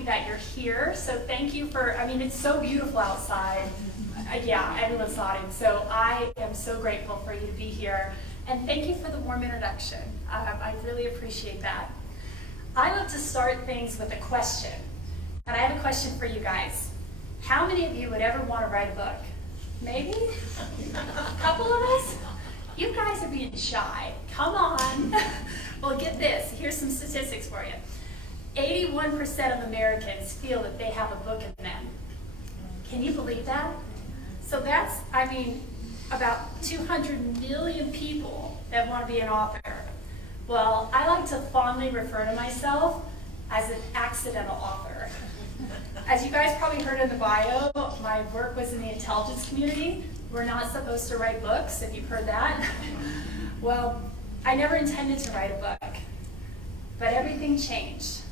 happy that you're here. So thank you for, I mean, it's so beautiful outside. Yeah, everyone's nodding. So I am so grateful for you to be here. And thank you for the warm introduction. I really appreciate that. I love to start things with a question. And I have a question for you guys. How many of you would ever want to write a book? Maybe? A couple of us? You guys are being shy. Come on. Well, get this. Here's some statistics for you. 81% of Americans feel that they have a book in them. Can you believe that? So that's, I mean, about 200 million people that want to be an author. Well, I like to fondly refer to myself as an accidental author. As you guys probably heard in the bio, my work was in the intelligence community. We're not supposed to write books, if you've heard that. Well, I never intended to write a book, but everything changed.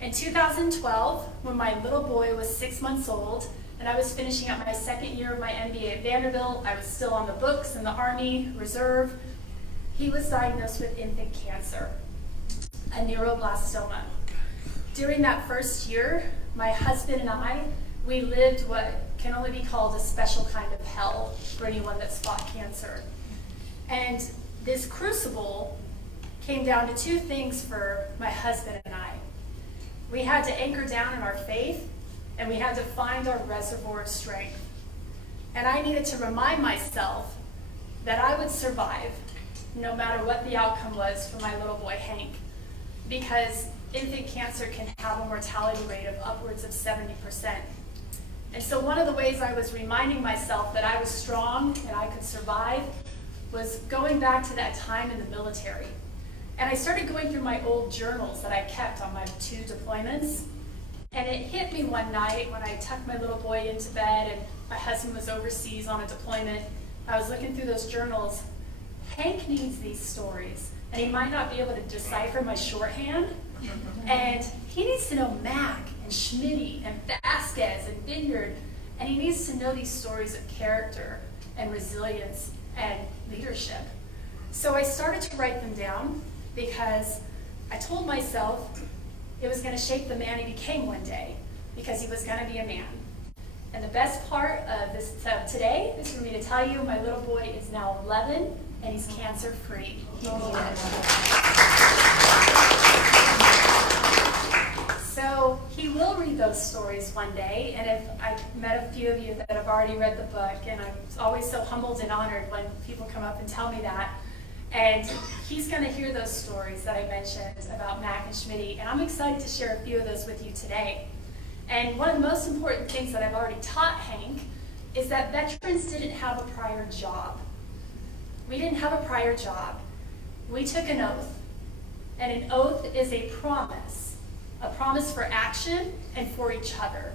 In 2012, when my little boy was 6 months old, and I was finishing up my second year of my MBA at Vanderbilt, I was still on the books in the Army Reserve, he was diagnosed with infant cancer, a neuroblastoma. During that first year, my husband and I, we lived what can only be called a special kind of hell for anyone that's fought cancer. And this crucible came down to two things for my husband and I. We had to anchor down in our faith, and we had to find our reservoir of strength. And I needed to remind myself that I would survive no matter what the outcome was for my little boy Hank, because infant cancer can have a mortality rate of upwards of 70%. And so one of the ways I was reminding myself that I was strong and I could survive was going back to that time in the military. And I started going through my old journals that I kept on my 2 deployments. And it hit me one night when I tucked my little boy into bed and my husband was overseas on a deployment. I was looking through those journals. Hank needs these stories, and he might not be able to decipher my shorthand. And he needs to know Mac and Schmitty and Vasquez and Vineyard, and he needs to know these stories of character and resilience and leadership. So I started to write them down because I told myself it was going to shape the man he became one day, because he was going to be a man. And the best part of this today is for me to tell you my little boy is now 11 and he's cancer-free. So he will read those stories one day, and if I've met a few of you that have already read the book, and I'm always so humbled and honored when people come up and tell me that. And he's going to hear those stories that I mentioned about Mac and Schmitty, and I'm excited to share a few of those with you today. And one of the most important things that I've already taught Hank is that veterans didn't have a prior job. We didn't have a prior job. We took an oath, and an oath is a promise for action and for each other.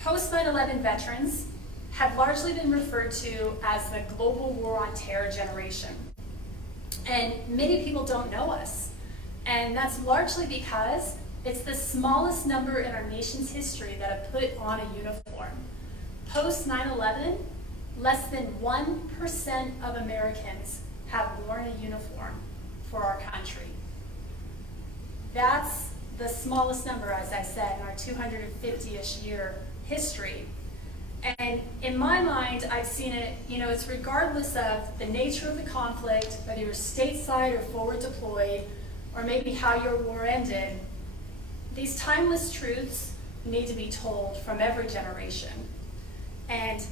Post 9/11 veterans have largely been referred to as the global war on terror generation. And many people don't know us. And that's largely because it's the smallest number in our nation's history that have put on a uniform. Post 9/11, less than 1% of Americans have worn a uniform for our country. That's the smallest number, as I said, in our 250-ish year history. And in my mind, I've seen it, it's regardless of the nature of the conflict, whether you're stateside or forward deployed, or maybe how your war ended, these timeless truths need to be told from every generation. And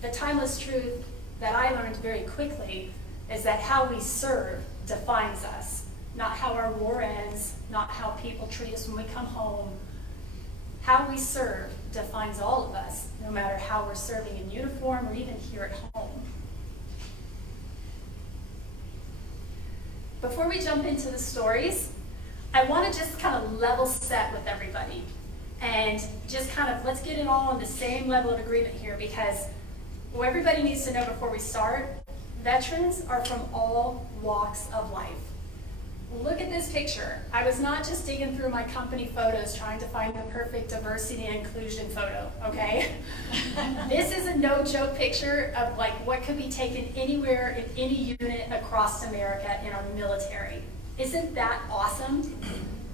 the timeless truth that I learned very quickly is that how we serve defines us, not how our war ends, not how people treat us when we come home. How we serve defines all of us, no matter how we're serving in uniform or even here at home. Before we jump into the stories, I want to just kind of level set with everybody and just kind of let's get it all on the same level of agreement here, because what everybody needs to know before we start, veterans are from all walks of life. Look at this picture. I was not just digging through my company photos trying to find the perfect diversity and inclusion photo, okay? This is a no-joke picture of like what could be taken anywhere in any unit across America in our military. Isn't that awesome?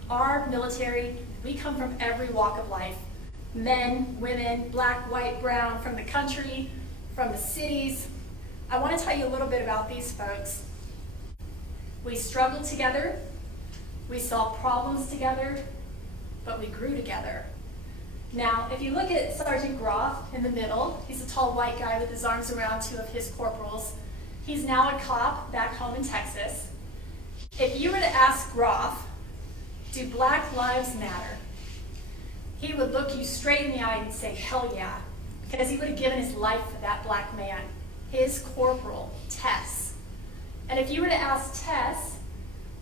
Our military, we come from every walk of life. Men, women, black, white, brown, from the country, from the cities. I want to tell you a little bit about these folks. We struggled together, we solved problems together, but we grew together. Now, if you look at Sergeant Groff in the middle, he's a tall white guy with his arms around two of his corporals. He's now a cop back home in Texas. If you were to ask Groff, do Black lives matter? He would look you straight in the eye and say, hell yeah, because he would have given his life for that black man, his corporal, Tess. And if you were to ask Tess,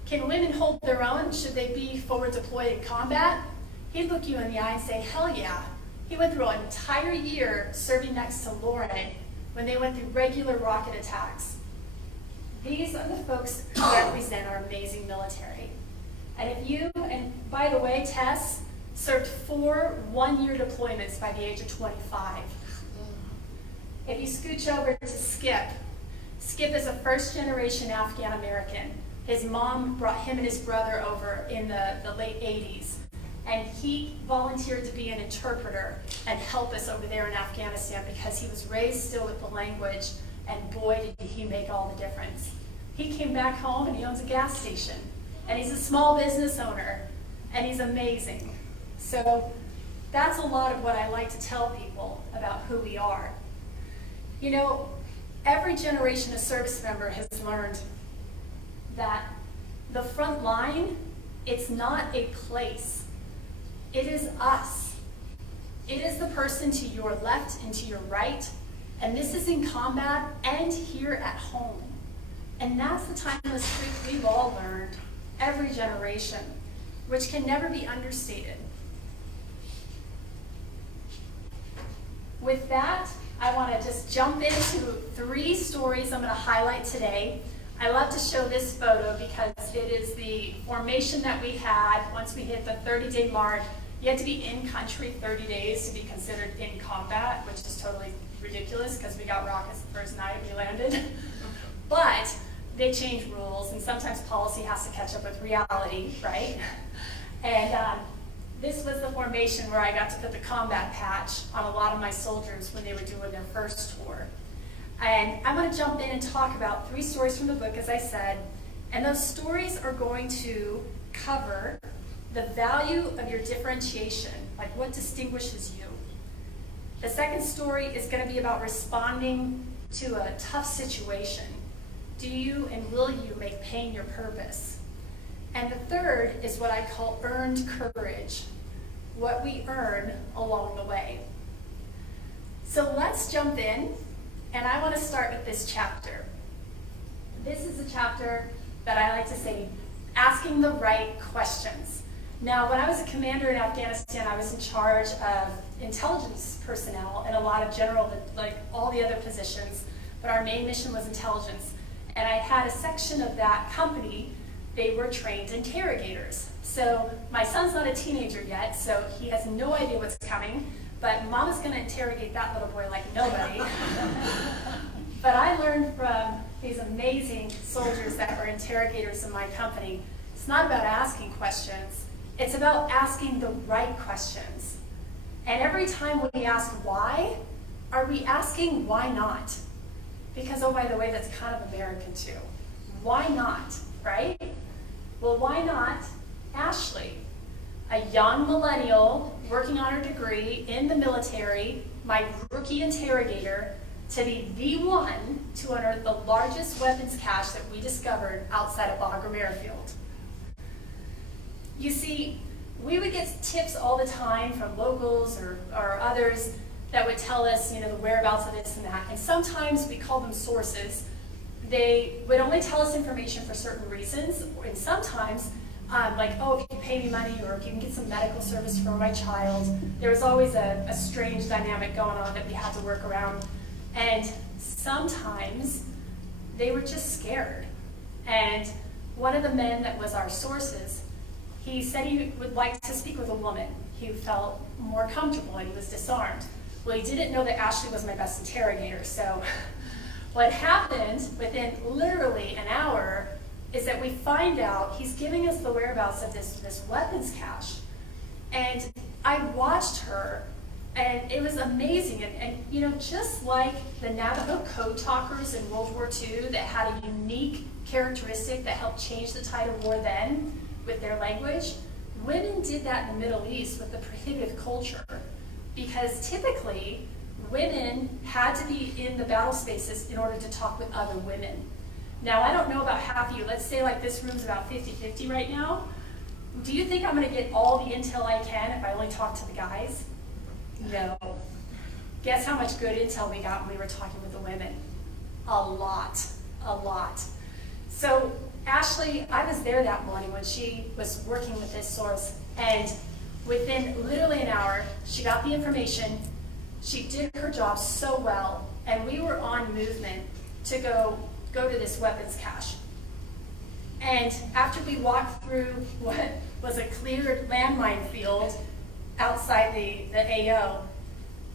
can women hold their own? Should they be forward deployed in combat? He'd look you in the eye and say, hell yeah. He went through an entire year serving next to Lauren when they went through regular rocket attacks. These are the folks who represent our amazing military. And by the way, Tess served 4 one-year deployments by the age of 25. If you scooch over to Skip, Skip is a first-generation Afghan-American. His mom brought him and his brother over in the late 80s, and he volunteered to be an interpreter and help us over there in Afghanistan because he was raised still with the language, and boy, did he make all the difference. He came back home and he owns a gas station, and he's a small business owner, and he's amazing. So that's a lot of what I like to tell people about who we are. You know, every generation of service member has learned that the front line, it's not a place. It is us. It is the person to your left and to your right, and this is in combat and here at home. And that's the timeless truth we've all learned, every generation, which can never be understated. With that, I want to just jump into 3 stories I'm going to highlight today. I love to show this photo because it is the formation that we had once we hit the 30-day mark. You had to be in country 30 days to be considered in combat, which is totally ridiculous because we got rockets the first night we landed. But they change rules, and sometimes policy has to catch up with reality, right? And this was the formation where I got to put the combat patch on a lot of my soldiers when they were doing their first tour. And I'm going to jump in and talk about 3 stories from the book, as I said, and those stories are going to cover the value of your differentiation, like what distinguishes you. The second story is going to be about responding to a tough situation. Do you and will you make pain your purpose? And the third is what I call earned courage, what we earn along the way. So let's jump in, and I want to start with this chapter. This is a chapter that I like to say, asking the right questions. Now, when I was a commander in Afghanistan, I was in charge of intelligence personnel and a lot of general, like all the other positions, but our main mission was intelligence. And I had a section of that company, they were trained interrogators. So my son's not a teenager yet, so he has no idea what's coming, but Mama's going to interrogate that little boy like nobody. But I learned from these amazing soldiers that were interrogators in my company, it's not about asking questions, it's about asking the right questions. And every time we ask why, are we asking why not? Because, oh, by the way, that's kind of American too. Why not, right? Well, why not Ashley, a young millennial working on her degree in the military, my rookie interrogator, to be the one to unearth the largest weapons cache that we discovered outside of Bagram Airfield. You see, we would get tips all the time from locals or others that would tell us, you know, the whereabouts of this and that. And sometimes we call them sources. They would only tell us information for certain reasons, and sometimes, like, oh, if you pay me money or if you can get some medical service for my child. There was always a strange dynamic going on that we had to work around. And sometimes they were just scared. And one of the men that was our sources, he said he would like to speak with a woman. He felt more comfortable and he was disarmed. Well, he didn't know that Ashley was my best interrogator, so what happened within literally an hour is that we find out he's giving us the whereabouts of this weapons cache. And I watched her, and it was amazing. And you know, just like the Navajo code talkers in World War II that had a unique characteristic that helped change the tide of war then with their language, women did that in the Middle East with the prohibitive culture. Because typically, women had to be in the battle spaces in order to talk with other women. Now, I don't know about half of you. Let's say like this room's about 50-50 right now. Do you think I'm going to get all the intel I can if I only talk to the guys? No. Guess how much good intel we got when we were talking with the women? A lot. A lot. So Ashley, I was there that morning when she was working with this source, and within literally an hour, she got the information. She did her job so well, and we were on movement to go to this weapons cache. And after we walked through what was a cleared landmine field outside the AO,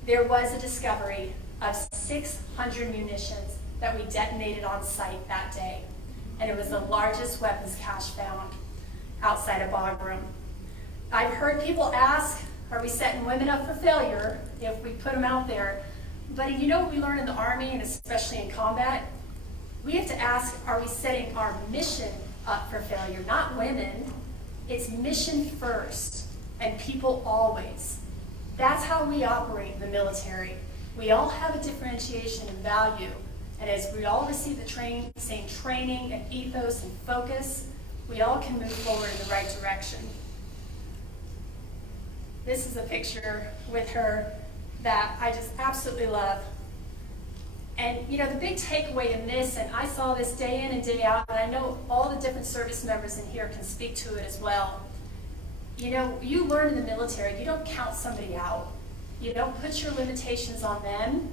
there was a discovery of 600 munitions that we detonated on site that day. And it was the largest weapons cache found outside of Bagram. I've heard people ask, are we setting women up for failure if we put them out there? But you know what we learn in the Army, and especially in combat? We have to ask, are we setting our mission up for failure? Not women. It's mission first, and people always. That's how we operate in the military. We all have a differentiation in value, and as we all receive the same training and ethos and focus, we all can move forward in the right direction. This is a picture with her that I just absolutely love. And you know, the big takeaway in this, and I saw this day in and day out, and I know all the different service members in here can speak to it as well. You know, you learn in the military, you don't count somebody out. You don't put your limitations on them.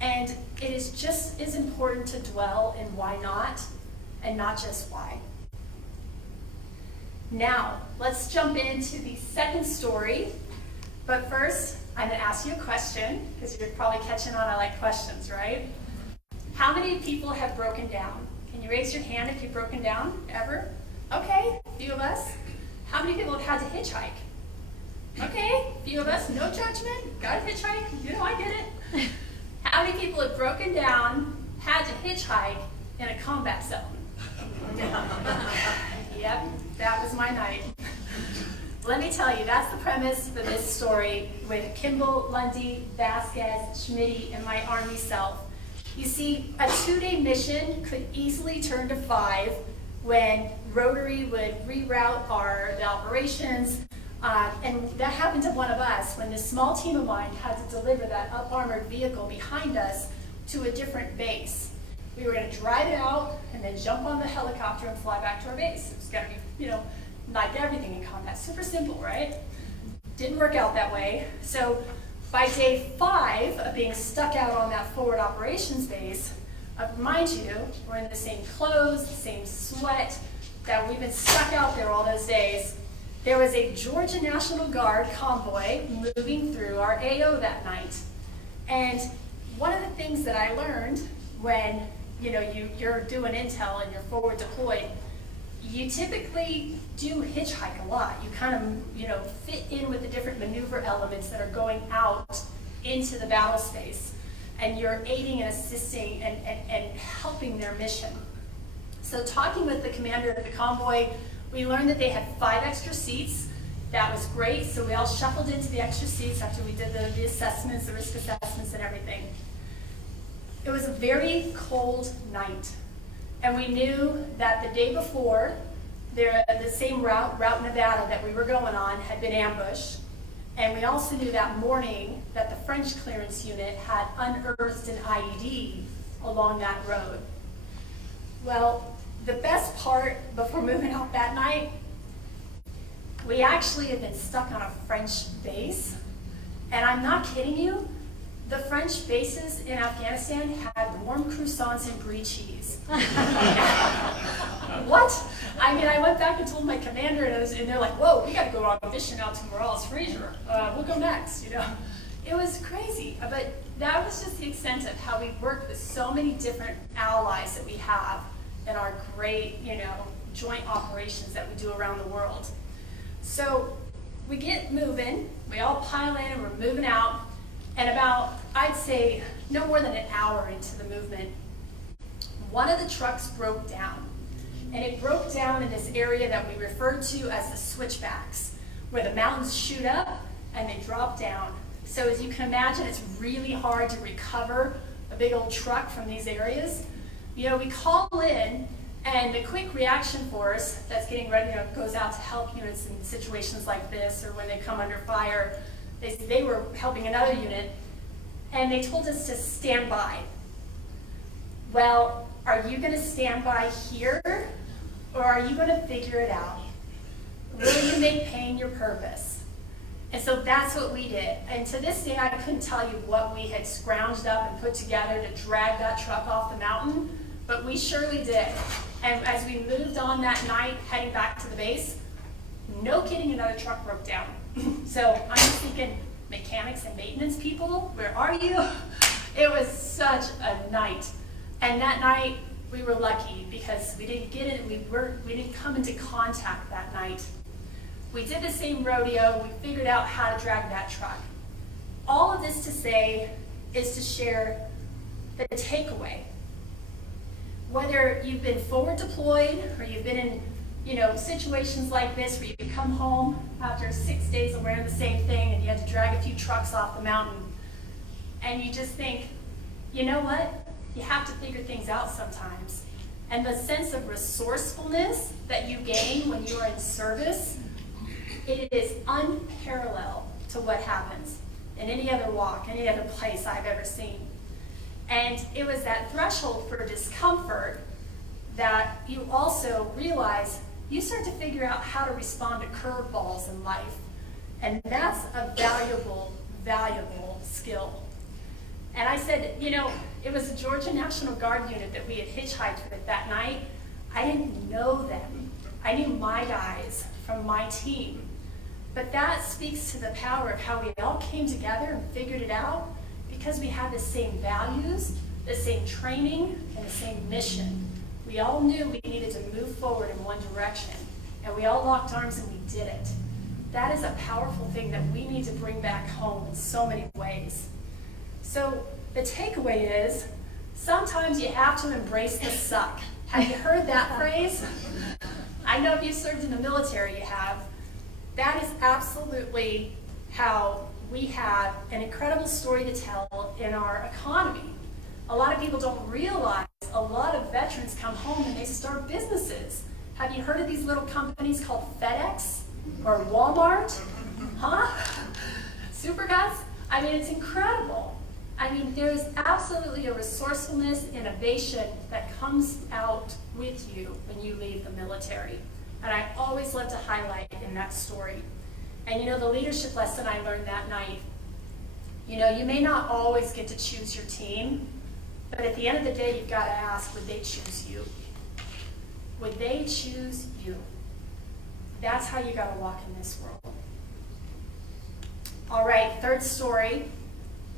And it is just as important to dwell in why not, and not just why. Now, let's jump into the second story. But first, I'm going to ask you a question, because you're probably catching on I like questions, right? How many people have broken down? Can you raise your hand if you've broken down ever? Okay, a few of us. How many people have had to hitchhike? Okay, a few of us, no judgment, got to hitchhike, you know, I get it. How many people have broken down, had to hitchhike in a combat zone? Yep, that was my night. Let me tell you, that's the premise for this story with Kimball, Lundy, Vasquez, Schmitty, and my Army self. You see, a 2-day mission could easily turn to 5 when Rotary would reroute the operations, and that happened to one of us when this small team of mine had to deliver that up-armored vehicle behind us to a different base. We were going to drive it out and then jump on the helicopter and fly back to our base. It was going to be, you know, like everything in combat, super simple, right? Didn't work out that way. So by day 5 of being stuck out on that forward operations base, mind you, we're in the same clothes, the same sweat, that we've been stuck out there all those days. There was a Georgia National Guard convoy moving through our AO that night. And one of the things that I learned when you're doing intel and you're forward deployed, you typically do hitchhike a lot. You kind of, fit in with the different maneuver elements that are going out into the battle space. And you're aiding and assisting and helping their mission. So talking with the commander of the convoy, we learned that they had 5 extra seats. That was great. So we all shuffled into the extra seats after we did the assessments, the risk assessments and everything. It was a very cold night. And we knew that the day before, the same route Nevada that we were going on had been ambushed. And we also knew that morning that the French clearance unit had unearthed an IED along that road. Well, the best part before moving out that night, we actually had been stuck on a French base. And I'm not kidding you, the French bases in Afghanistan had warm croissants and brie cheese. what? I mean, I went back and told my commander, and they're like, whoa, we got to go on a mission out to Morales Fraser. We'll go next, It was crazy, but that was just the extent of how we worked with so many different allies that we have in our great, joint operations that we do around the world. So we get moving, we all pile in and we're moving out, and about, I'd say, no more than an hour into the movement, one of the trucks broke down. And it broke down in this area that we refer to as the switchbacks, where the mountains shoot up and they drop down. So as you can imagine, it's really hard to recover a big old truck from these areas. We call in, and the quick reaction force that's getting ready, goes out to help units in situations like this, or when they come under fire. They were helping another unit, and they told us to stand by. Well, are you going to stand by here, or are you going to figure it out? Will you make pain your purpose? And so that's what we did. And to this day, I couldn't tell you what we had scrounged up and put together to drag that truck off the mountain, but we surely did. And as we moved on that night, heading back to the base, no kidding, another truck broke down. So I'm just thinking, mechanics and maintenance people, where are you? It was such a night. And that night, we were lucky because we didn't get it, we didn't come into contact that night. We did the same rodeo, we figured out how to drag that truck. All of this to say is to share the takeaway. Whether you've been forward deployed or you've been in situations like this where you come home after 6 days of wearing the same thing and you had to drag a few trucks off the mountain, and you just think, you know what? You have to figure things out sometimes. And the sense of resourcefulness that you gain when you are in service, it is unparalleled to what happens in any other walk, any other place I've ever seen. And it was that threshold for discomfort that you also realize you start to figure out how to respond to curveballs in life. And that's a valuable, valuable skill. And I said, it was the Georgia National Guard unit that we had hitchhiked with that night. I didn't know them. I knew my guys from my team. But that speaks to the power of how we all came together and figured it out because we had the same values, the same training, and the same mission. We all knew we needed to move forward in one direction, and we all locked arms and we did it. That is a powerful thing that we need to bring back home in so many ways. So the takeaway is, sometimes you have to embrace the suck. Have you heard that phrase? I know if you served in the military, you have. That is absolutely how we have an incredible story to tell in our economy. A lot of people don't realize a lot of veterans come home and they start businesses. Have you heard of these little companies called FedEx or Walmart? Huh? Supercuts? I mean, it's incredible. I mean, there's absolutely a resourcefulness, innovation that comes out with you when you leave the military. And I always love to highlight in that story. And the leadership lesson I learned that night, you may not always get to choose your team, but at the end of the day, you've got to ask, would they choose you? Would they choose you? That's how you got to walk in this world. All right, third story.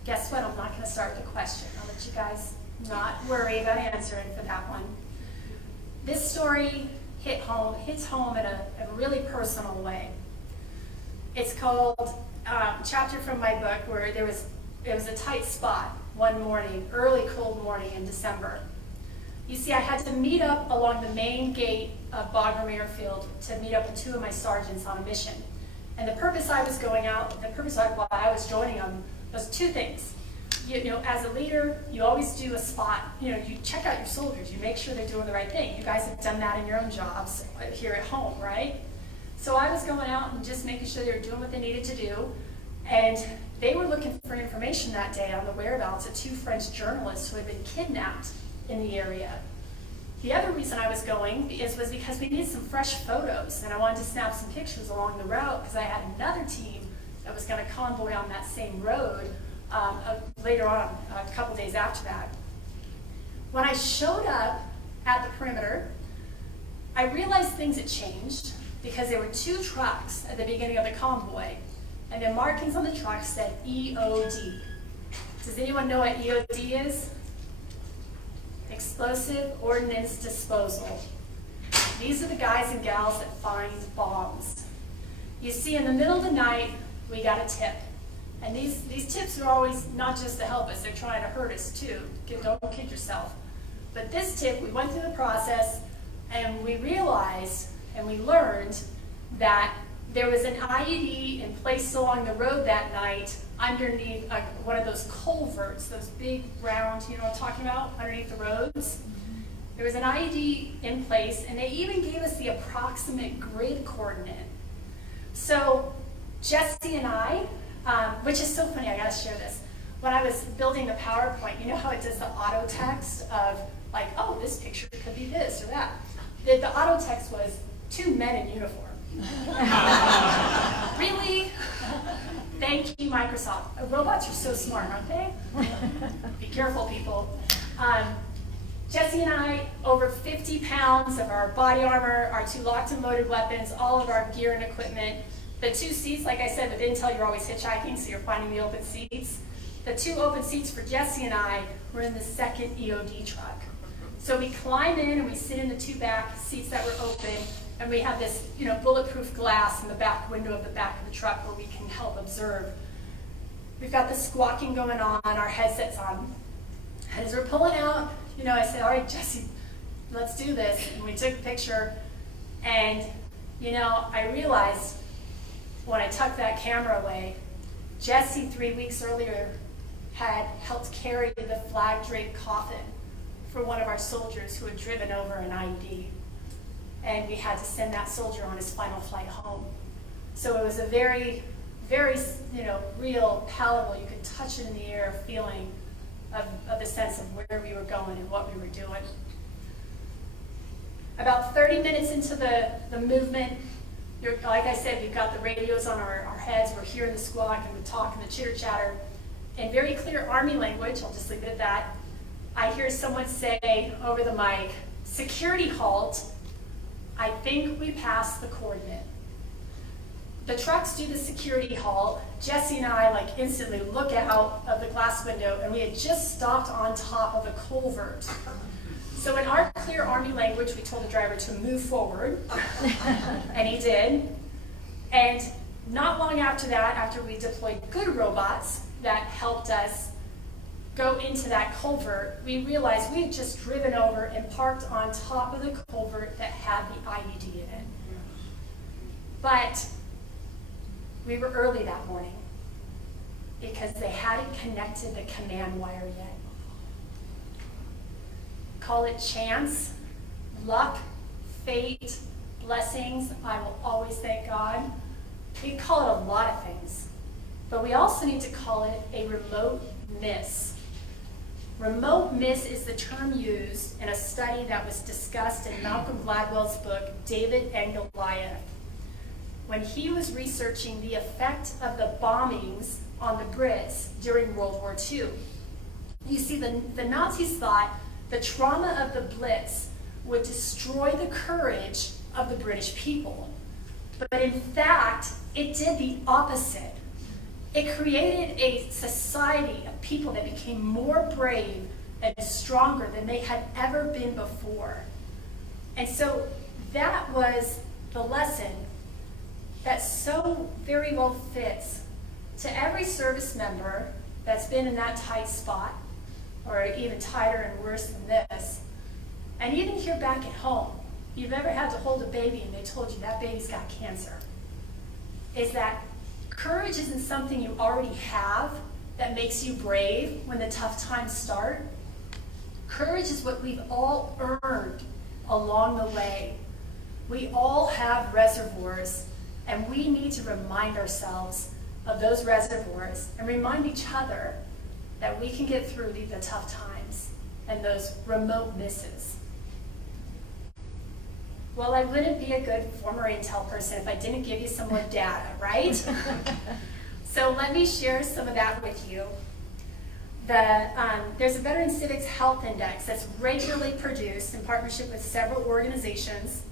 Guess what? I'm not going to start with a question. I'll let you guys not worry about answering for that one. This story hits home in a really personal way. It's called chapter from my book where it was a tight spot one morning, early cold morning in December. You see, I had to meet up along the main gate of Bagram Airfield to meet up with two of my sergeants on a mission. And the purpose why I was joining them was two things. As a leader, you always do a spot. You check out your soldiers. You make sure they're doing the right thing. You guys have done that in your own jobs here at home, right? So I was going out and just making sure they were doing what they needed to do. And they were looking for information that day on the whereabouts of two French journalists who had been kidnapped in the area. The other reason I was going was because we needed some fresh photos, and I wanted to snap some pictures along the route because I had another team that was going to convoy on that same road later on, a couple days after that. When I showed up at the perimeter, I realized things had changed because there were 2 trucks at the beginning of the convoy, and the markings on the truck said EOD. Does anyone know what EOD is? Explosive Ordnance Disposal. These are the guys and gals that find bombs. You see, in the middle of the night, we got a tip. And these tips are always not just to help us, they're trying to hurt us too. Don't kid yourself. But this tip, we went through the process and we realized and we learned that there was an IED in place along the road that night underneath one of those culverts, those big round, you know what I'm talking about, underneath the roads. There was an IED in place, and they even gave us the approximate grid coordinate. So Jesse and I, which is so funny, I gotta share this. When I was building the PowerPoint, you know how it does the auto text of like, oh, this picture could be this or that. The auto text was 2 men in uniform. Really? Thank you, Microsoft. Robots are so smart, aren't they? Be careful, people. Jesse and I, over 50 pounds of our body armor, our 2 locked and loaded weapons, all of our gear and equipment. The 2 seats, like I said, with Intel, you're always hitchhiking, so you're finding the open seats. The 2 open seats for Jesse and I were in the second EOD truck. So we climb in and we sit in the 2 back seats that were open, and we have this, bulletproof glass in the back window of the back of the truck where we can help observe. We've got the squawking going on, our headsets on. And as we're pulling out, I said, all right, Jesse, let's do this. And we took a picture, and, I realized when I tucked that camera away, Jesse 3 weeks earlier had helped carry the flag-draped coffin for one of our soldiers who had driven over an IED. And we had to send that soldier on his final flight home. So it was a very, very, real, palatable, you could touch it in the air feeling of the sense of where we were going and what we were doing. About 30 minutes into the movement, like I said, we've got the radios on our heads, we're hearing the squawk and the talk and the chitter-chatter. In very clear Army language, I'll just leave it at that, I hear someone say over the mic, "Security halt, I think we passed the coordinate." The trucks do the security halt. Jesse and I instantly look out of the glass window, and we had just stopped on top of a culvert. So in our clear Army language, we told the driver to move forward, and he did. And not long after that, after we deployed good robots that helped us go into that culvert, we realized we had just driven over and parked on top of the culvert that had the IED in it. But we were early that morning because they hadn't connected the command wire yet. Call it chance, luck, fate, blessings. I will always thank God. We call it a lot of things, but we also need to call it a remote miss. Remote miss is the term used in a study that was discussed in Malcolm Gladwell's book, David and Goliath, when he was researching the effect of the bombings on the Brits during World War II. You see, the Nazis thought the trauma of the Blitz would destroy the courage of the British people. But in fact, it did the opposite. It created a society of people that became more brave and stronger than they had ever been before. And so that was the lesson that so very well fits to every service member that's been in that tight spot, or even tighter and worse than this. And even here back at home, you've ever had to hold a baby and they told you that baby's got cancer, is that courage isn't something you already have that makes you brave when the tough times start. Courage is what we've all earned along the way. We all have reservoirs, and we need to remind ourselves of those reservoirs and remind each other that we can get through the tough times and those remote misses. Well, I wouldn't be a good former Intel person if I didn't give you some more data, right? So let me share some of that with you. There's a Veteran Civics Health Index that's regularly produced in partnership with several organizations.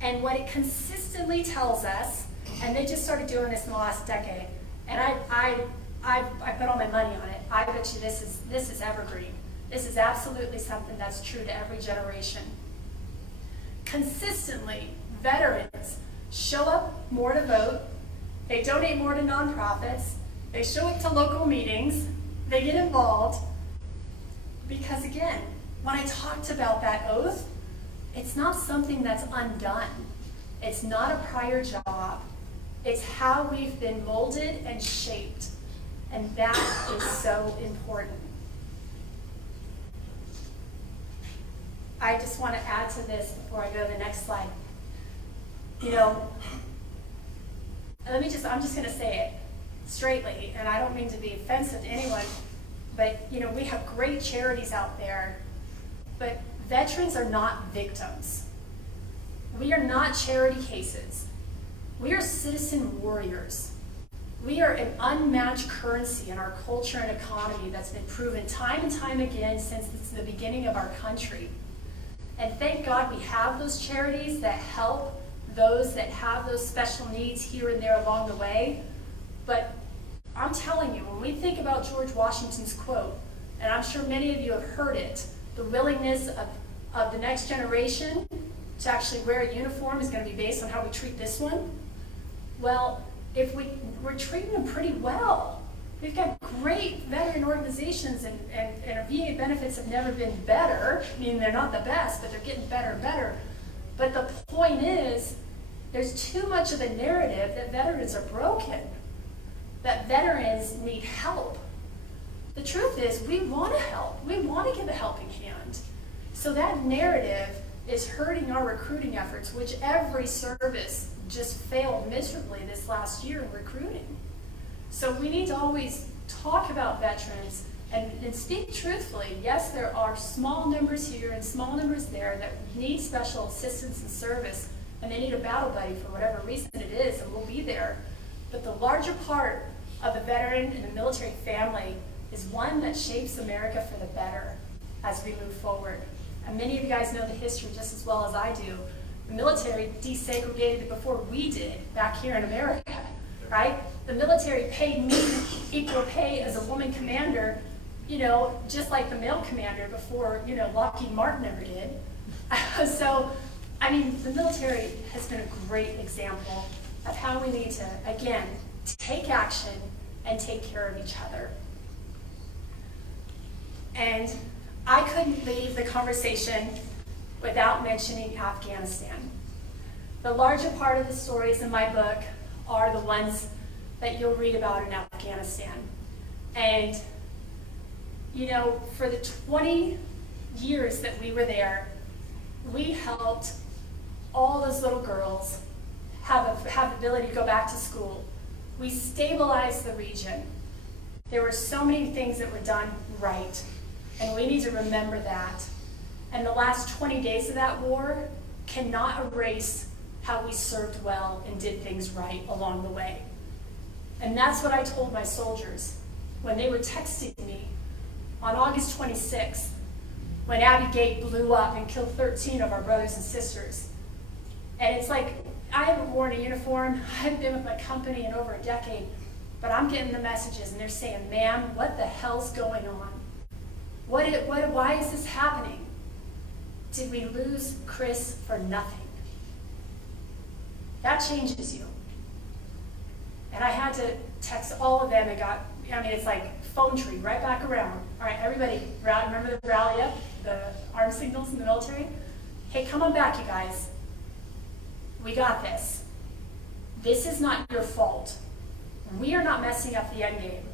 And what it consistently tells us, and they just started doing this in the last decade, and I put all my money on it. I bet you this is evergreen. This is absolutely something that's true to every generation. Consistently, veterans show up more to vote, they donate more to nonprofits, they show up to local meetings, they get involved, because again, when I talked about that oath, it's not something that's undone. It's not a prior job. It's how we've been molded and shaped, and that is so important. I just want to add to this before I go to the next slide. You know, I'm just going to say it straightly, and I don't mean to be offensive to anyone, but you know, we have great charities out there, but veterans are not victims. We are not charity cases. We are citizen warriors. We are an unmatched currency in our culture and economy that's been proven time and time again since the beginning of our country. And thank God we have those charities that help those that have those special needs here and there along the way. But I'm telling you, when we think about George Washington's quote, and I'm sure many of you have heard it, the willingness of the next generation to actually wear a uniform is going to be based on how we treat this one. Well, if we're treating them pretty well. We've got great veteran organizations, and our VA benefits have never been better. I mean, they're not the best, but they're getting better and better. But the point is, there's too much of a narrative that veterans are broken, that veterans need help. The truth is, we want to help. We want to give a helping hand. So that narrative is hurting our recruiting efforts, which every service just failed miserably this last year in recruiting. So we need to always talk about veterans and speak truthfully. Yes, there are small numbers here and small numbers there that need special assistance and service, and they need a battle buddy for whatever reason it is, and we'll be there. But the larger part of the veteran and the military family is one that shapes America for the better as we move forward. And many of you guys know the history just as well as I do. The military desegregated it before we did back here in America, right? The military paid me equal pay as a woman commander, you know, just like the male commander before, you know, Lockheed Martin ever did. So, I mean, the military has been a great example of how we need to, again, take action and take care of each other. And I couldn't leave the conversation without mentioning Afghanistan. The larger part of the stories in my book are the ones that you'll read about in Afghanistan. And, you know, for the 20 years that we were there, we helped all those little girls have the ability to go back to school. We stabilized the region. There were so many things that were done right, and we need to remember that. And the last 20 days of that war cannot erase how we served well and did things right along the way. And that's what I told my soldiers when they were texting me on August 26th, when Abbey Gate blew up and killed 13 of our brothers and sisters. And it's like, I haven't worn a uniform, I haven't been with my company in over a decade, but I'm getting the messages and they're saying, ma'am, what the hell's going on? Why is this happening? Did we lose Chris for nothing? That changes you. And I had to text all of them and it's like phone tree right back around. All right, everybody, remember the rally up, the arm signals in the military? Hey, come on back, you guys. We got this. This is not your fault. We are not messing up the end game.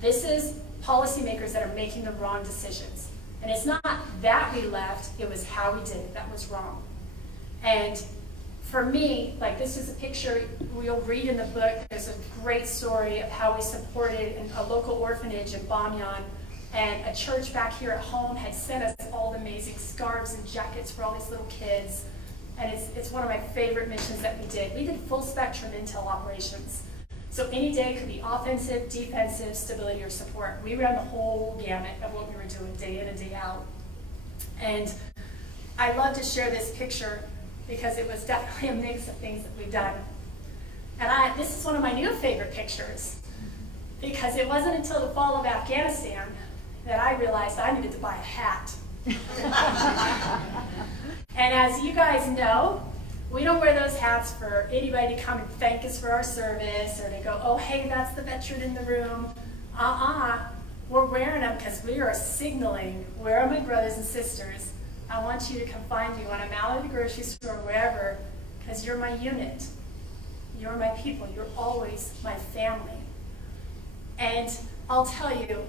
This is policymakers that are making the wrong decisions. And it's not that we left, it was how we did it that was wrong. And for me, like, this is a picture we'll read in the book. There's a great story of how we supported a local orphanage in Bamyan, and a church back here at home had sent us all the amazing scarves and jackets for all these little kids. And it's one of my favorite missions that we did. We did full spectrum intel operations. So any day could be offensive, defensive, stability, or support. We ran the whole gamut of what we were doing day in and day out. And I love to share this picture because it was definitely a mix of things that we've done. And this is one of my new favorite pictures, because it wasn't until the fall of Afghanistan that I realized I needed to buy a hat. And as you guys know, we don't wear those hats for anybody to come and thank us for our service, or to go, oh, hey, that's the veteran in the room. We're wearing them because we are signaling, where are my brothers and sisters? I want you to come find me when I'm out at the grocery store or wherever, because you're my unit. You're my people. You're always my family. And I'll tell you,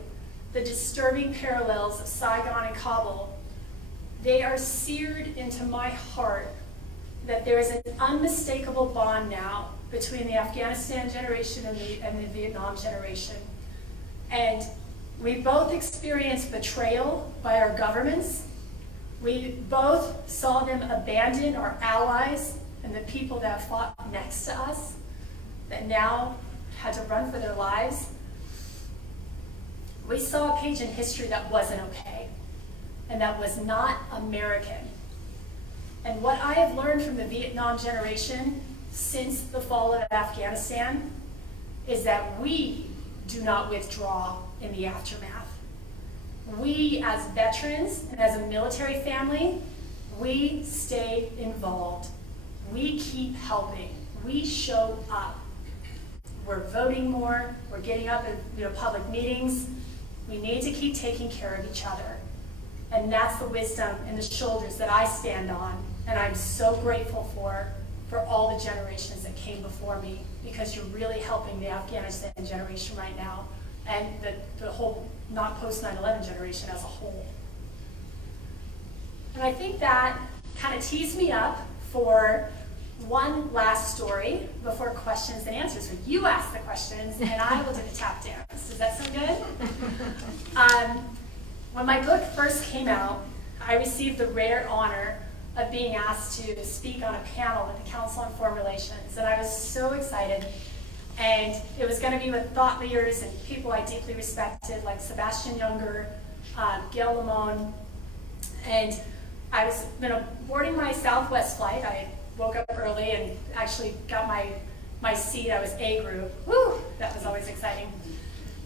the disturbing parallels of Saigon and Kabul, they are seared into my heart, that there is an unmistakable bond now between the Afghanistan generation and the Vietnam generation. And we both experienced betrayal by our governments. We both saw them abandon our allies and the people that fought next to us, that now had to run for their lives. We saw a page in history that wasn't okay, and that was not American. And what I have learned from the Vietnam generation since the fall of Afghanistan is that we do not withdraw in the aftermath. We, as veterans and as a military family, we stay involved. We keep helping. We show up. We're voting more. We're getting up at public meetings. We need to keep taking care of each other. And that's the wisdom and the shoulders that I stand on. And I'm so grateful for all the generations that came before me, because you're really helping the Afghanistan generation right now, and the whole not post 9/11 generation as a whole. And I think that kind of tees me up for one last story before questions and answers. So you ask the questions, and I will do the tap dance. Does that sound good? When my book first came out, I received the rare honor of being asked to speak on a panel at the Council on Foreign Relations, and I was so excited. And it was going to be with thought leaders and people I deeply respected, like Sebastian Junger, Gail Lamone, and I was boarding my Southwest flight. I woke up early and actually got my seat. I was A group. Woo! That was always exciting.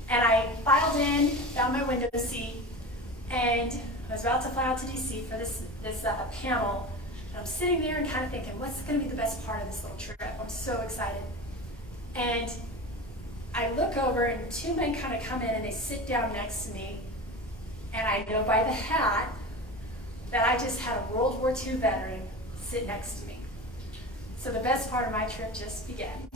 And I filed in, found my window seat, and I was about to fly out to DC for this panel. And I'm sitting there and kind of thinking, what's going to be the best part of this little trip? I'm so excited. And I look over, and two men kind of come in, and they sit down next to me. And I know by the hat that I just had a World War II veteran sit next to me. So the best part of my trip just began.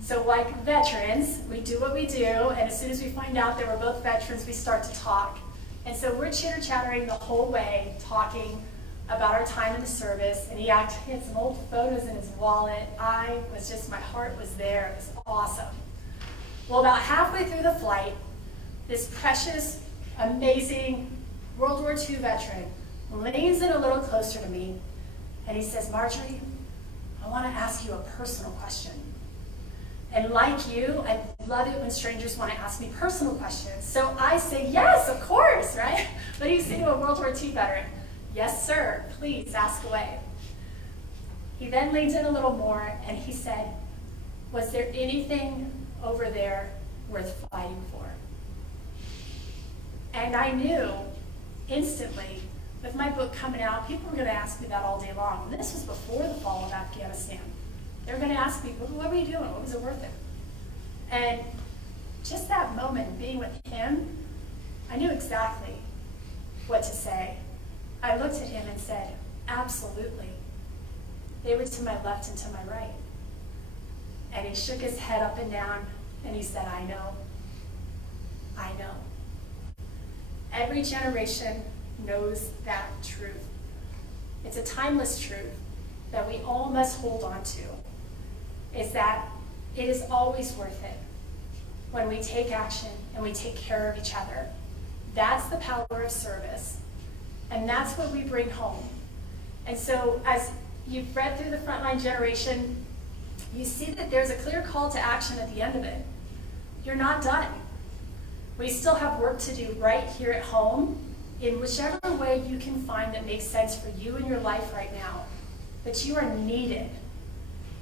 So like veterans, we do what we do, and as soon as we find out that we're both veterans, we start to talk. And so we're chitter-chattering the whole way, talking about our time in the service, and he had some old photos in his wallet. My heart was there. It was awesome. Well, about halfway through the flight, this precious, amazing World War II veteran leans in a little closer to me, and he says, Marjorie, I want to ask you a personal question. And like you, I love it when strangers want to ask me personal questions. So I say, yes, of course, right? What do you say to a World War II veteran? Yes, sir, please ask away. He then leans in a little more, and he said, was there anything over there worth fighting for? And I knew instantly, with my book coming out, people were going to ask me that all day long. And this was before the fall of Afghanistan. They were going to ask me, what were you doing? What was it worth it? And just that moment, being with him, I knew exactly what to say. I looked at him and said, absolutely. They were to my left and to my right. And he shook his head up and down, and he said, I know. I know. Every generation knows that truth. It's a timeless truth that we all must hold on to, is that it is always worth it when we take action and we take care of each other. That's the power of service, and that's what we bring home. And so as you've read through the Frontline Generation, you see that there's a clear call to action at the end of it. You're not done. We still have work to do right here at home in whichever way you can find that makes sense for you in your life right now. but you are needed.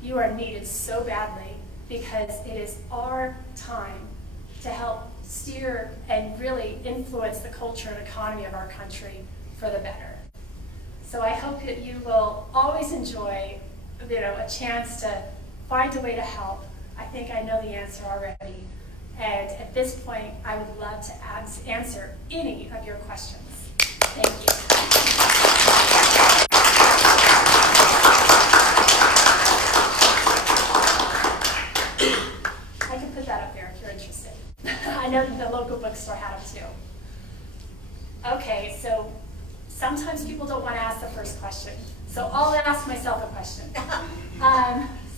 You are needed so badly because it is our time to help steer and really influence the culture and economy of our country for the better. So I hope that you will always enjoy, a chance to find a way to help. I think I know the answer already. And at this point, I would love to answer any of your questions. Thank you. I can put that up there if you're interested. I know the local bookstore had them too. Okay, so sometimes people don't want to ask the first question. So I'll ask myself a question.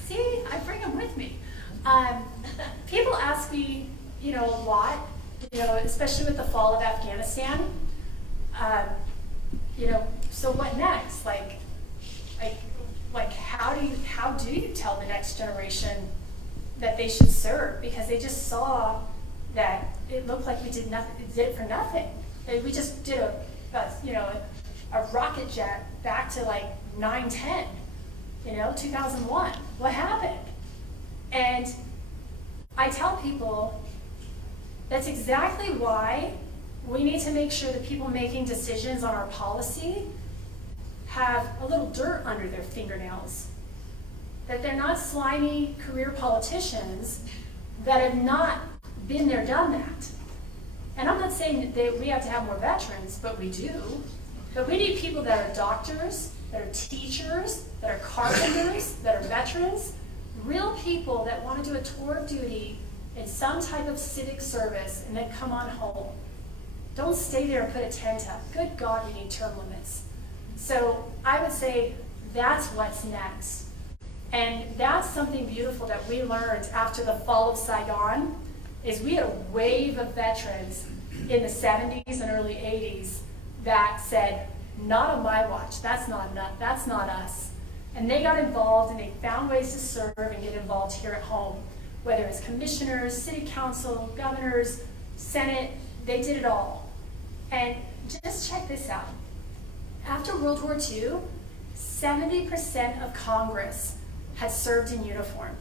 See, I bring them with me. People ask me, a lot, especially with the fall of Afghanistan. So what next? Like, how do you tell the next generation that they should serve? Because they just saw that it looked like we did it for nothing. We just did a rocket jet back to like 9/10, 2001. What happened? And I tell people that's exactly why we need to make sure that people making decisions on our policy have a little dirt under their fingernails. That they're not slimy career politicians that have not been there, done that. And I'm not saying that we have to have more veterans, but we do. But we need people that are doctors, that are teachers, that are carpenters, that are veterans, real people that want to do a tour of duty in some type of civic service and then come on home. Don't stay there and put a tent up. Good God, we need term limits. So I would say that's what's next. And that's something beautiful that we learned after the fall of Saigon, is we had a wave of veterans in the 70s and early 80s that said, not on my watch, that's not us. And they got involved and they found ways to serve and get involved here at home. Whether it's commissioners, city council, governors, Senate, they did it all. And just check this out. After World War II, 70% of Congress had served in uniform.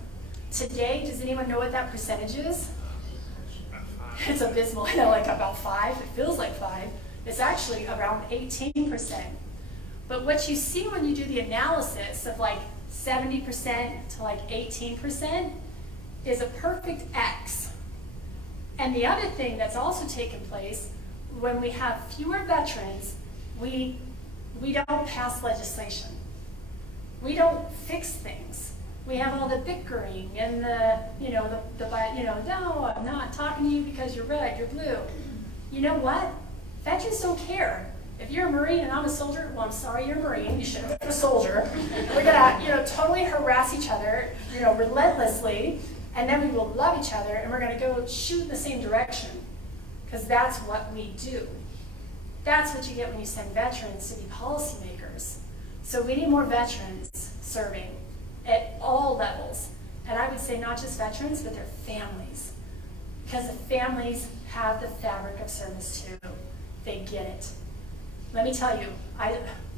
Today, does anyone know what that percentage is? It's abysmal. I know, like about 5. It feels like 5. It's actually around 18%. But what you see when you do the analysis of like 70% to like 18% is a perfect X. And the other thing that's also taken place, when we have fewer veterans, we don't pass legislation. We don't fix things. We have all the bickering and no, I'm not talking to you because you're red, you're blue. You know what? Veterans don't care. If you're a Marine and I'm a soldier, well, I'm sorry you're a Marine, you should have been a soldier. We're gonna, totally harass each other, relentlessly, and then we will love each other and we're gonna go shoot in the same direction. Because that's what we do. That's what you get when you send veterans to be policymakers. So we need more veterans serving at all levels. And I would say not just veterans, but their families. Because the families have the fabric of service too. They get it. Let me tell you,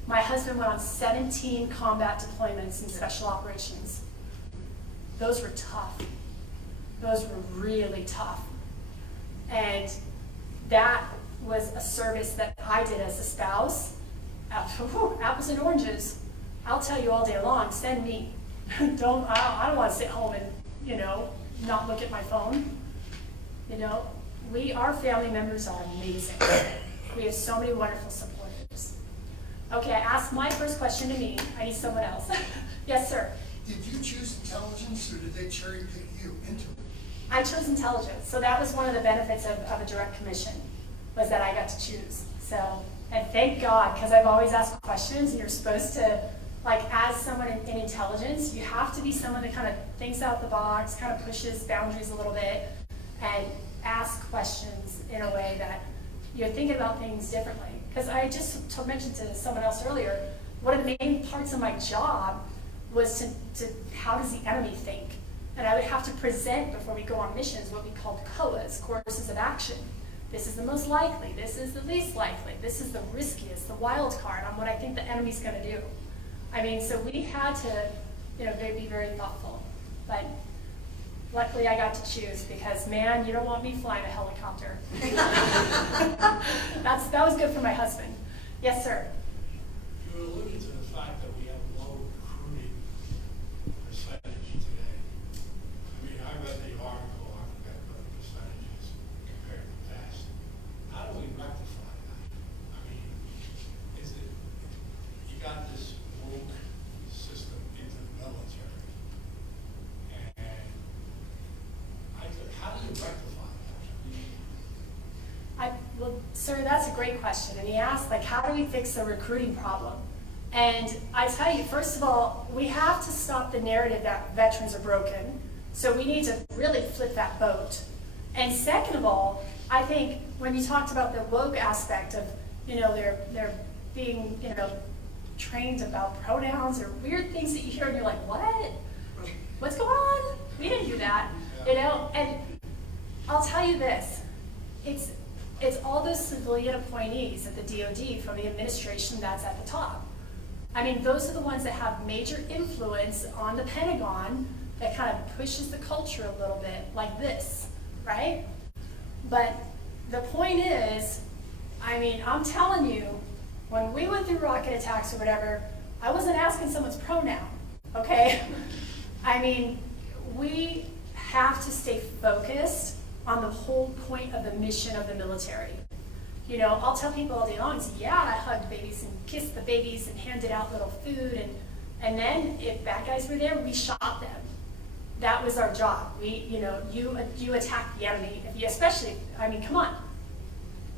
my husband went on 17 combat deployments in special operations. Those were tough. Those were really tough. And that was a service that I did as a spouse. Apples and oranges. I'll tell you all day long, send me. I don't want to sit home and, not look at my phone. Our family members are amazing. We have so many wonderful supporters. Okay, I asked my first question to me. I need someone else. Yes, sir. Did you choose intelligence or did they cherry pick you into it? I chose intelligence. So that was one of the benefits of a direct commission, was that I got to choose. So, and thank God, because I've always asked questions and you're supposed to, as someone in intelligence, you have to be someone that kind of thinks out the box, kind of pushes boundaries a little bit, and ask questions in a way that you're thinking about things differently. Because I just mentioned to someone else earlier, one of the main parts of my job was to how does the enemy think? And I would have to present before we go on missions what we called COAs, courses of action. This is the most likely, this is the least likely, this is the riskiest, the wild card on what I think the enemy's going to do. I mean, so we had to, be very thoughtful. But luckily I got to choose because, man, you don't want me flying a helicopter. That was good for my husband. Yes, sir. You alluded to the fact that we have low recruiting percentage today. I mean, I read the article on the percentages compared to the past. How do we rectify that? I mean, is it, you got this woke system into the military, and how do you rectify that? I mean, Well, sir, that's a great question. And he asked, how do we fix the recruiting problem? And I tell you, first of all, we have to stop the narrative that veterans are broken. So we need to really flip that boat. And second of all, I think when you talked about the woke aspect of, they're being, trained about pronouns or weird things that you hear and you're like, what? What's going on? We didn't do that, And I'll tell you this, it's all those civilian appointees at the DOD from the administration that's at the top. I mean, those are the ones that have major influence on the Pentagon that kind of pushes the culture a little bit like this, right? But the point is, I mean, I'm telling you, when we went through rocket attacks or whatever, I wasn't asking someone's pronoun, okay? I mean, we have to stay focused on the whole point of the mission of the military. I'll tell people all day long, yeah, I hugged babies and kissed the babies and handed out little food, and then if bad guys were there, we shot them. That was our job. You attack the enemy, especially, I mean, come on.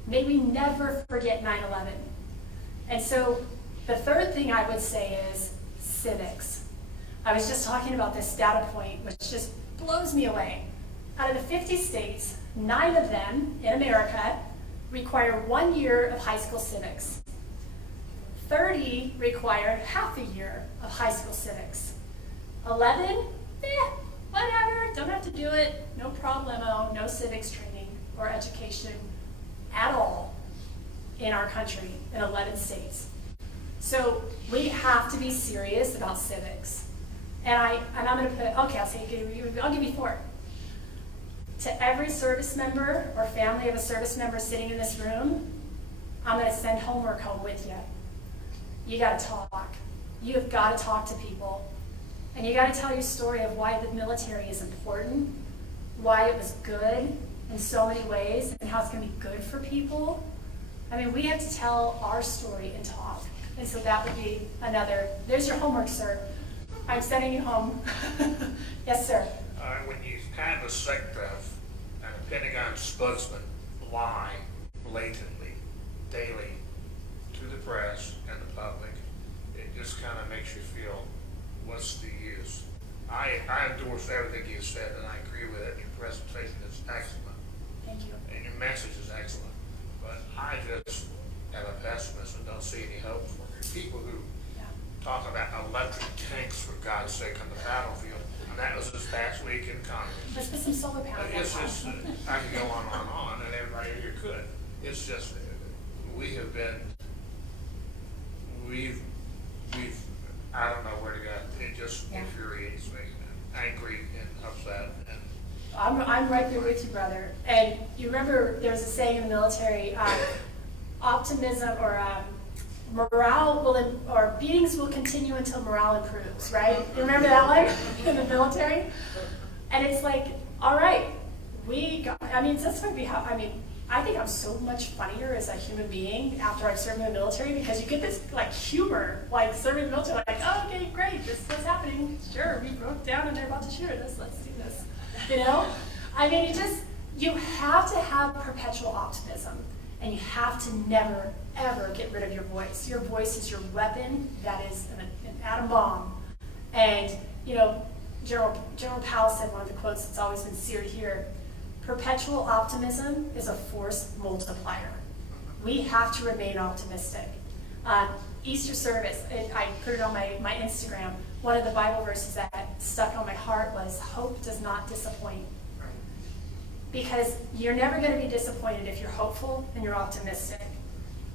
May we never forget 9/11. And so the third thing I would say is civics. I was just talking about this data point, which just blows me away. Out of the 50 states, 9 of them in America require 1 year of high school civics. 30 require half a year of high school civics. 11, whatever, don't have to do it, no problemo, no civics training or education at all in our country in 11 states. So we have to be serious about civics. And I'm going to put, okay, I'll give you 4. To every service member or family of a service member sitting in this room, I'm going to send homework home with you. You got to talk. You have got to talk to people. And you got to tell your story of why the military is important, why it was good in so many ways, and how it's going to be good for people. I mean, we have to tell our story and talk. And so that would be there's your homework, sir. I'm sending you home. Yes, sir. When you have a secretary and a Pentagon spokesman lie blatantly, daily, to the press and the public, it just kind of makes you feel, what's the use? I endorse everything you said, and I agree with it. Your presentation is excellent. Thank you. And your message is excellent. But I just am a pessimist and don't see any hope for people who talk about electric tanks, for God's sake, on the battlefield. And that was this past week in Congress. Let's put some solar panels on. It's just, I can go on, and everybody here could. It's just, we've, I don't know where to go. It just infuriates me, and angry and upset. And I'm right there with you, brother. And you remember there's a saying in the military, optimism or morale or beatings will continue until morale improves, right? You remember that one in the military? And it's like, all right, that's what I think I'm so much funnier as a human being after I've served in the military, because you get this humor, serving in the military, oh, okay, great, this is happening. Sure, we broke down and they're about to shoot at us, let's do this. You have to have perpetual optimism, and you have to never, ever get rid of your voice. Your voice is your weapon. That is an atom bomb. And, General Powell said one of the quotes that's always been seared here, perpetual optimism is a force multiplier. We have to remain optimistic. Easter service, I put it on my Instagram. One of the Bible verses that stuck on my heart was, hope does not disappoint. Because you're never going to be disappointed if you're hopeful and you're optimistic.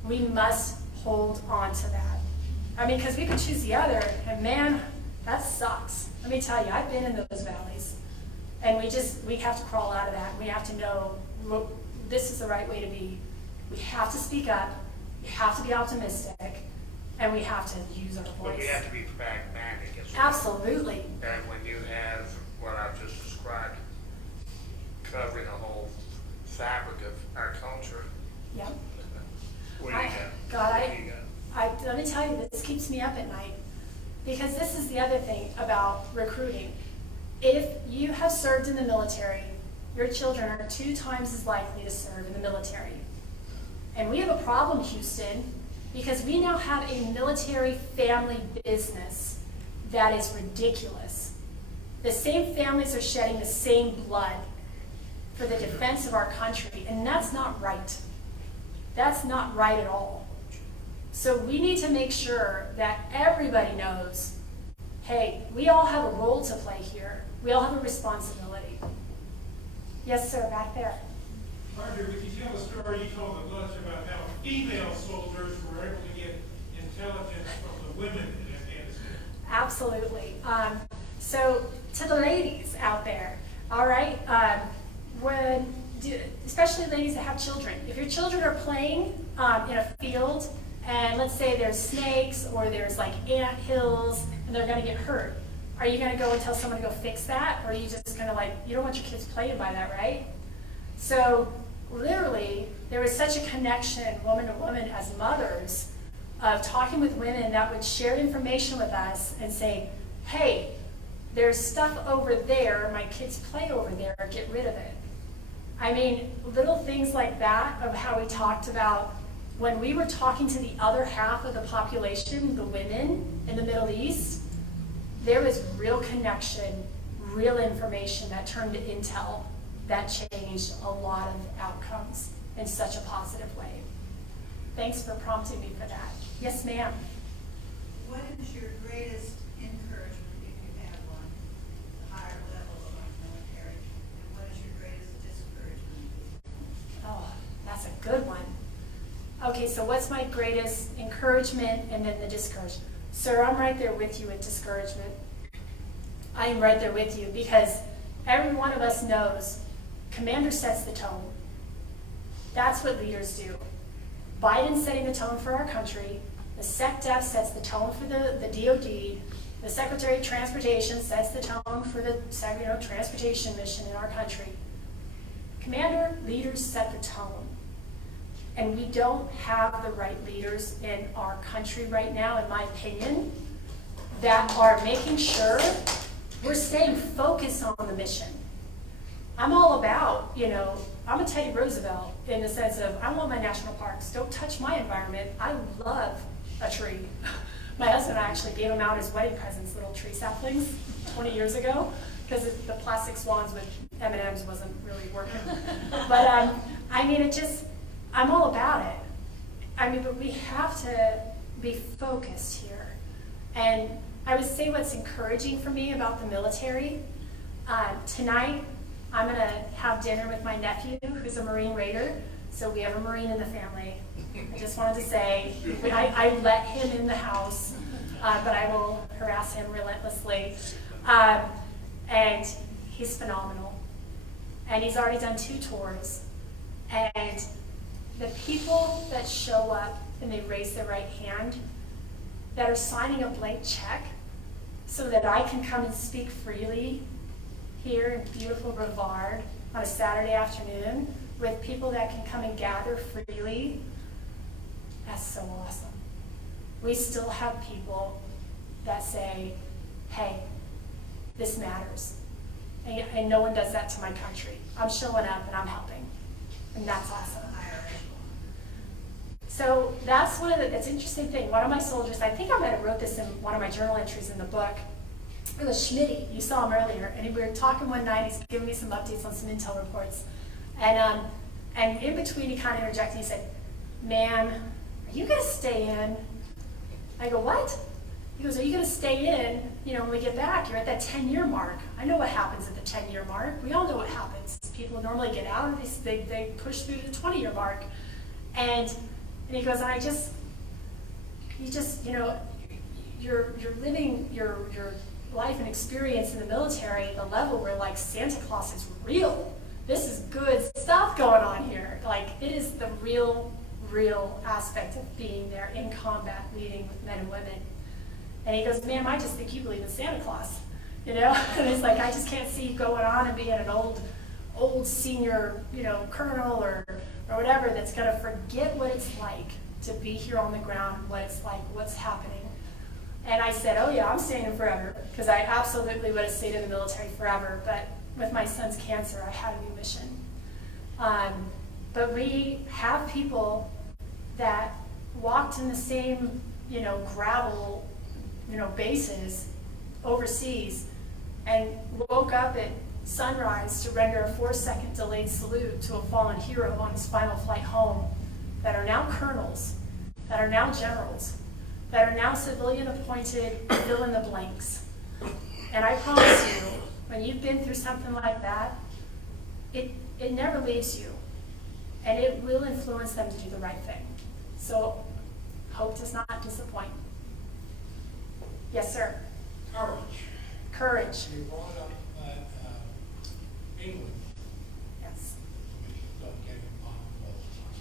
We must hold on to that. I mean, because we could choose the other, and man, that sucks. Let me tell you, I've been in those valleys. And we have to crawl out of that. And we have to know this is the right way to be. We have to speak up. We have to be optimistic. And we have to use our voice. But we have to be pragmatic as well. Absolutely. And when you have what I've just described, covering the whole fabric of our culture, Yep. what do you got? God, What do you got? let me tell you, this keeps me up at night. Because this is the other thing about recruiting. If you have served in the military, your children are 2 times as likely to serve in the military. And we have a problem, Houston, because we now have a military family business that is ridiculous. The same families are shedding the same blood for the defense of our country, and that's not right. That's not right at all. So we need to make sure that everybody knows, hey, we all have a role to play here. We all have a responsibility. Yes, sir, back there. Marjorie, would you tell a story you told the bunch about how female soldiers were able to get intelligence from the women in Afghanistan? Absolutely. So to the ladies out there, all right, especially ladies that have children, if your children are playing in a field, and let's say there's snakes or there's like ant hills and they're going to get hurt, are you going to go and tell someone to go fix that? Or are you just going to you don't want your kids playing by that, right? So literally, there was such a connection, woman to woman, as mothers, of talking with women that would share information with us and say, hey, there's stuff over there, my kids play over there, get rid of it. I mean, little things like that of how we talked about when we were talking to the other half of the population, the women in the Middle East, there was real connection, real information that turned to intel that changed a lot of outcomes in such a positive way. Thanks for prompting me for that. Yes, ma'am. What is your greatest encouragement, if you have one, the higher level of our military, and what is your greatest discouragement? Oh, that's a good one. Okay, so what's my greatest encouragement and then the discouragement? Sir, I'm right there with you with discouragement. I am right there with you because every one of us knows commander sets the tone. That's what leaders do. Biden's setting the tone for our country. The SecDef sets the tone for the DOD. The Secretary of Transportation sets the tone for the transportation mission in our country. Commander, leaders set the tone. And we don't have the right leaders in our country right now, in my opinion, that are making sure we're staying focused on the mission. I'm all about, I'm a Teddy Roosevelt in the sense of I want my national parks. Don't touch my environment. I love a tree. My husband and I actually gave him out as wedding presents, little tree saplings 20 years ago, because the plastic swans with M&Ms wasn't really working. But I'm all about it. But we have to be focused here. And I would say what's encouraging for me about the military, tonight I'm going to have dinner with my nephew, who's a Marine Raider. So we have a Marine in the family. I just wanted to say, I let him in the house, but I will harass him relentlessly. And he's phenomenal. And he's already done 2 tours. And the people that show up and they raise their right hand, that are signing a blank check so that I can come and speak freely here in beautiful Brevard on a Saturday afternoon with people that can come and gather freely, that's so awesome. We still have people that say, hey, this matters. And no one does that to my country. I'm showing up and I'm helping. And that's awesome. So that's that's an interesting thing. One of my soldiers, I think I might have wrote this in one of my journal entries in the book. It was Schmitty. You saw him earlier. And we were talking one night. He's giving me some updates on some intel reports. And in between, he kind of interjected. He said, man, are you going to stay in? I go, what? He goes, are you going to stay in, when we get back? You're at that 10-year mark. I know what happens at the 10-year mark. We all know what happens. People normally get out and they push through the 20-year mark. And he goes, you're living your life and experience in the military at the level where like Santa Claus is real. This is good stuff going on here. Like it is the real aspect of being there in combat, leading with men and women. And he goes, ma'am, I just think you believe in Santa Claus, you know? And it's like, I just can't see you going on and being an old senior, you know, colonel or whatever that's gonna forget what it's like to be here on the ground, what it's like, what's happening. And I said, oh yeah, I'm staying in forever, because I absolutely would have stayed in the military forever, but with my son's cancer, I had a new mission. But we have people that walked in the same, you know, gravel, you know, bases overseas and woke up at sunrise to render a 4-second delayed salute to a fallen hero on his final flight home, that are now colonels, that are now generals, that are now civilian appointed fill in the blanks. And I promise you, when you've been through something like that, it never leaves you. And it will influence them to do the right thing. So hope does not disappoint. Yes, sir. Courage. Courage. You brought up that England, Yes. which don't get bombed all the time.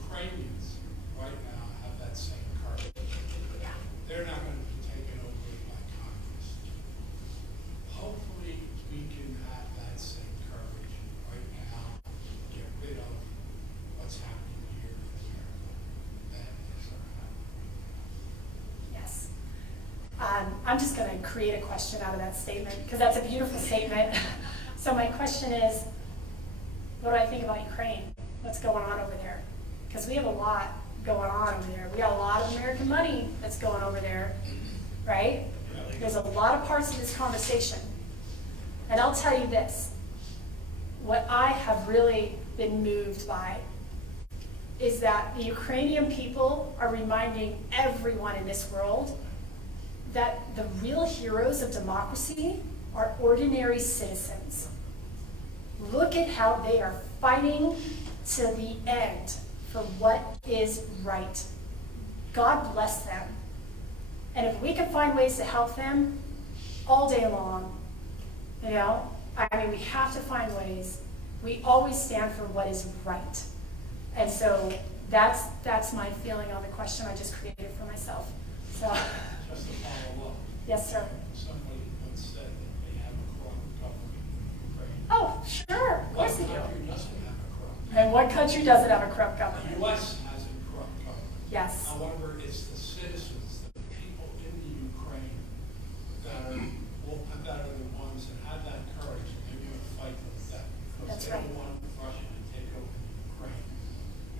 Ukrainians right now have that same courage. Yeah. They're not going to be taken over by Congress. Hopefully, we can have that same courage right now, get rid of what's happening here in America. That is our happening. Yes. I'm just going to create a question out of that statement, because that's a beautiful statement. So my question is, what do I think about Ukraine? What's going on over there? Because we have a lot going on over there. We got a lot of American money that's going over there, right? There's a lot of parts of this conversation. And I'll tell you this, what I have really been moved by is that the Ukrainian people are reminding everyone in this world that the real heroes of democracy are ordinary citizens. Look at how they are fighting to the end for what is right. God bless them. And if we can find ways to help them all day long, you know, I mean, we have to find ways. We always stand for what is right. And so that's my feeling on the question I just created for myself. So, Just to follow up. yes, sir. Somebody once said that they have a corrupt government in Ukraine. Oh, sure, of course they do. What country doesn't have a corrupt? And what country doesn't have a corrupt The government? U.S. has a corrupt government. Yes. However, it's the citizens, the people in the Ukraine that are the ones that have that courage, and they're going to fight to the death because That's they right. don't want Russia to take over Ukraine.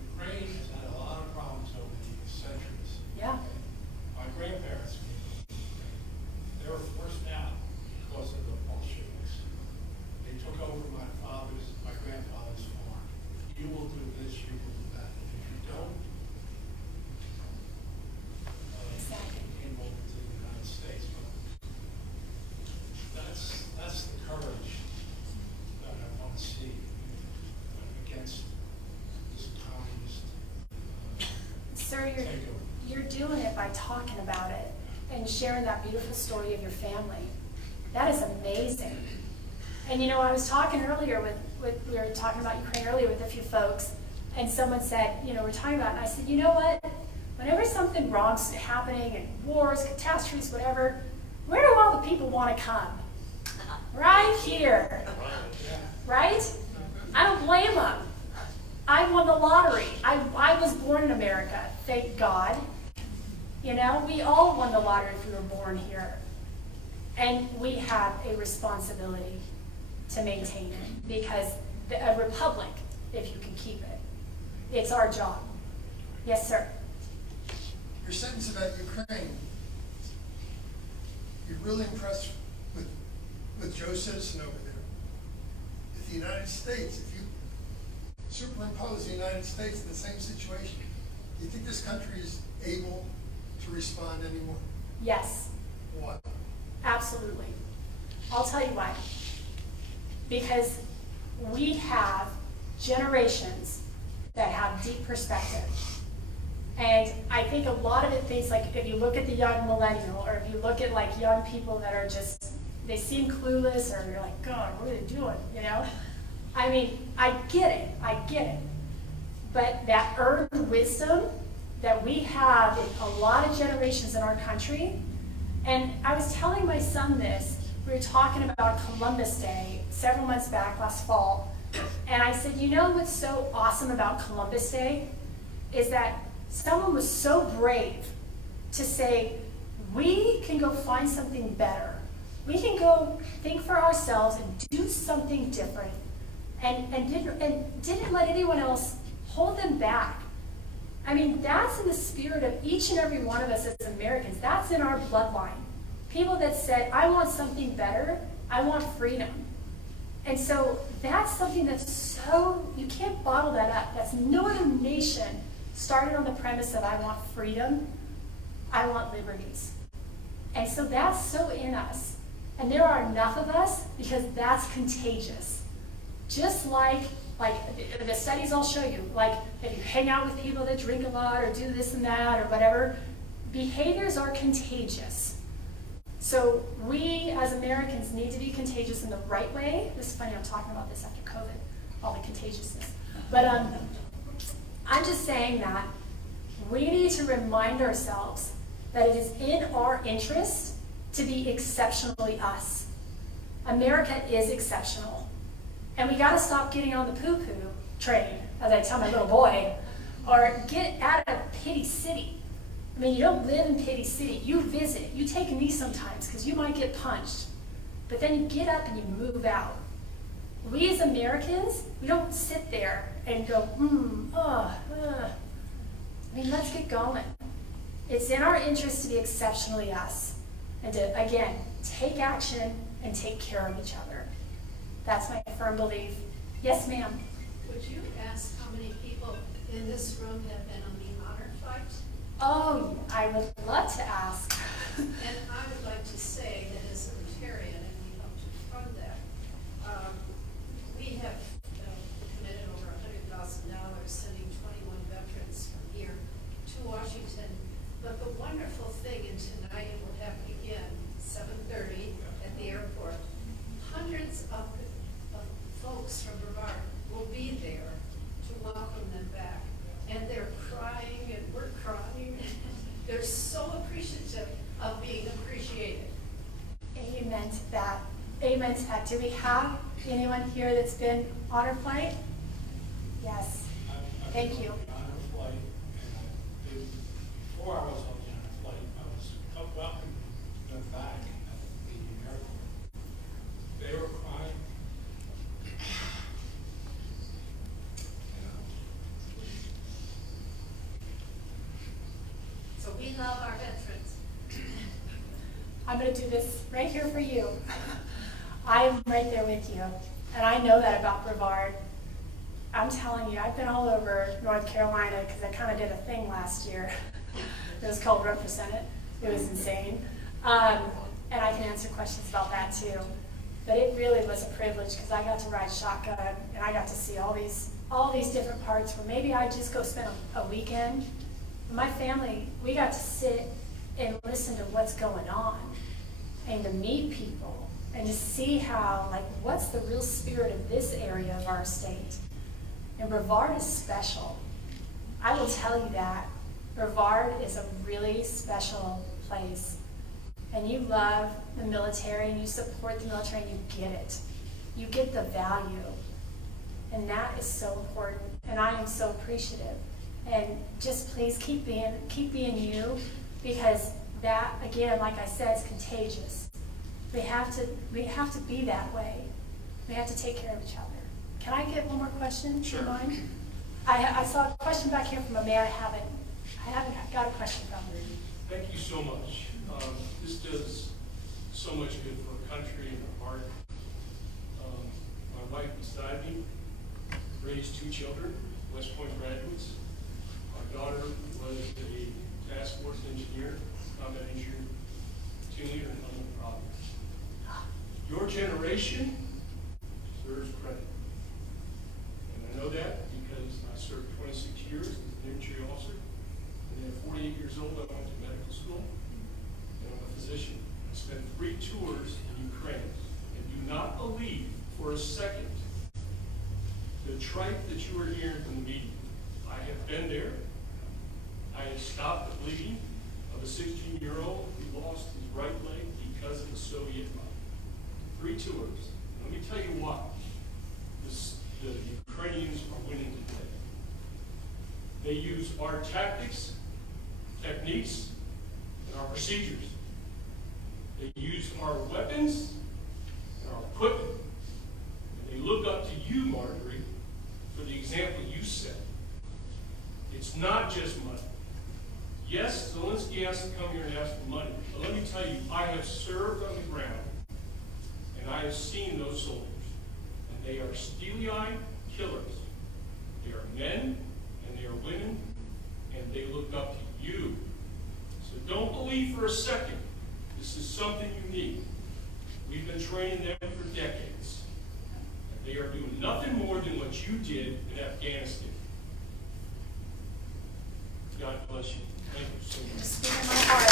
Ukraine has had a lot of problems over the centuries. Yeah. Okay? My grandparents came from Ukraine. They were forced out because of the Bolsheviks. They took over my grandfather's farm. You will do this, you will do that. And if you don't, Exactly. came over to the United States. But that's the courage that I want to see against this communist Sir, takeover. you're doing it by talking about it and sharing that beautiful story of your family. That is amazing. And you know, I was talking earlier we were talking about Ukraine earlier with a few folks, and someone said, you know, we're talking about it, and I said, you know what? Whenever something wrong's happening, and wars, catastrophes, whatever, where do all the people want to come? Right here. Right? I don't blame them. I won the lottery. I was born in America, thank God. You know, we all won the lottery if we were born here. And we have a responsibility to maintain it, because a republic, if you can keep it, it's our job. Yes, sir. Your sentence about Ukraine, you're really impressed with Joe Citizen over there. If the United States, if you superimpose the United States in the same situation, do you think this country is able to respond anymore? Yes, Why? absolutely. I'll tell you why. Because we have generations that have deep perspective. And I think a lot of it thinks, like, if you look at the young millennial, or if you look at like young people that are just, they seem clueless, or you're like, God, what are they doing, you know? I mean, I get it. But that earned wisdom that we have in a lot of generations in our country, and I was telling my son this, we were talking about Columbus Day several months back, last fall, and I said, you know what's so awesome about Columbus Day? Is that someone was so brave to say, we can go find something better. We can go think for ourselves and do something different, and didn't let anyone else hold them back. I mean, that's in the spirit of each and every one of us as Americans. That's in our bloodline. People that said, I want something better, I want freedom. And so that's something that's so, you can't bottle that up. That's no other nation started on the premise of I want freedom, I want liberties. And so that's so in us. And there are enough of us because that's contagious. Just like the studies all show you, like if you hang out with people that drink a lot or do this and that or whatever, behaviors are contagious. So we as Americans need to be contagious in the right way. This is funny, I'm talking about this after COVID, all the contagiousness. But I'm just saying that we need to remind ourselves that it is in our interest to be exceptionally us. America is exceptional. And we gotta stop getting on the poo-poo train, as I tell my little boy, or get out of Pity City. I mean, you don't live in Pity City, you visit, you take a knee sometimes because you might get punched, but then you get up and you move out. We as Americans, we don't sit there and go, I mean, let's get going. It's in our interest to be exceptionally us and to, again, take action and take care of each other. That's my firm belief. Yes, ma'am. Would you ask how many people in this room have been on the honor flight? Oh, I would love to ask. And I would like to say that as a Rotarian, and we help to fund that, we have committed over $100,000 sending 21 veterans from here to Washington. But the wonderful thing, and tonight it will happen again, 7:30 at the airport, hundreds of folks from Brevard will be there to welcome them back. And they're crying and we're crying. They're so appreciative of being appreciated. Amen to that. Amen to that. Do we have anyone here that's been honor flight? Yes. Thank you. Honor flight, and before I was on the honor flight, I was welcomed them back at the airport. They were crying. So we love our veterans. I'm going to do this right here for you. I am right there with you. And I know that about Brevard. I'm telling you, I've been all over North Carolina because I kind of did a thing last year. It was called Represent It. It was insane. And I can answer questions about that too. But it really was a privilege because I got to ride shotgun and I got to see all these different parts where maybe I just go spend a weekend. My family, we got to sit and listen to what's going on and to meet people and to see how, like, what's the real spirit of this area of our state. And Brevard is special. I will tell you that. Brevard is a really special place. And you love the military and you support the military and you get it. You get the value. And that is so important. And I am so appreciative. And just please keep being you, because that, again, like I said, is contagious. We have to be that way. We have to take care of each other. Can I get one more question? Sure. Do you mind? I saw a question back here from a man I haven't got a question from. Thank you so much. This does so much good for our country and our heart. My wife beside me raised 2 children, West Point graduates. Our daughter was a task force engineer, combat engineer, team leader in London Province. Your generation deserves credit. And I know that because I served 26 years as an infantry officer in the years old, I went to medical school, and I'm a physician. I spent 3 tours in Ukraine, and do not believe for a second the tripe that you are hearing from the media. I have been there. I have stopped the bleeding of a 16-year-old who lost his right leg because of the Soviet bomb. 3 tours. Let me tell you why the Ukrainians are winning today. They use our tactics, techniques, and our procedures. They use our weapons and our equipment. And they look up to you, Marjorie, for the example you set. It's not just money. Yes, Zelensky has to come here and ask for money. But let me tell you, I have served on the ground, and I have seen those soldiers. And they are steely-eyed killers. They are men, and they are women, and they look up to you. So don't believe for a second this is something unique. We've been training them for decades. And they are doing nothing more than what you did in Afghanistan. God bless you. Thank you so much. Just speak in my heart.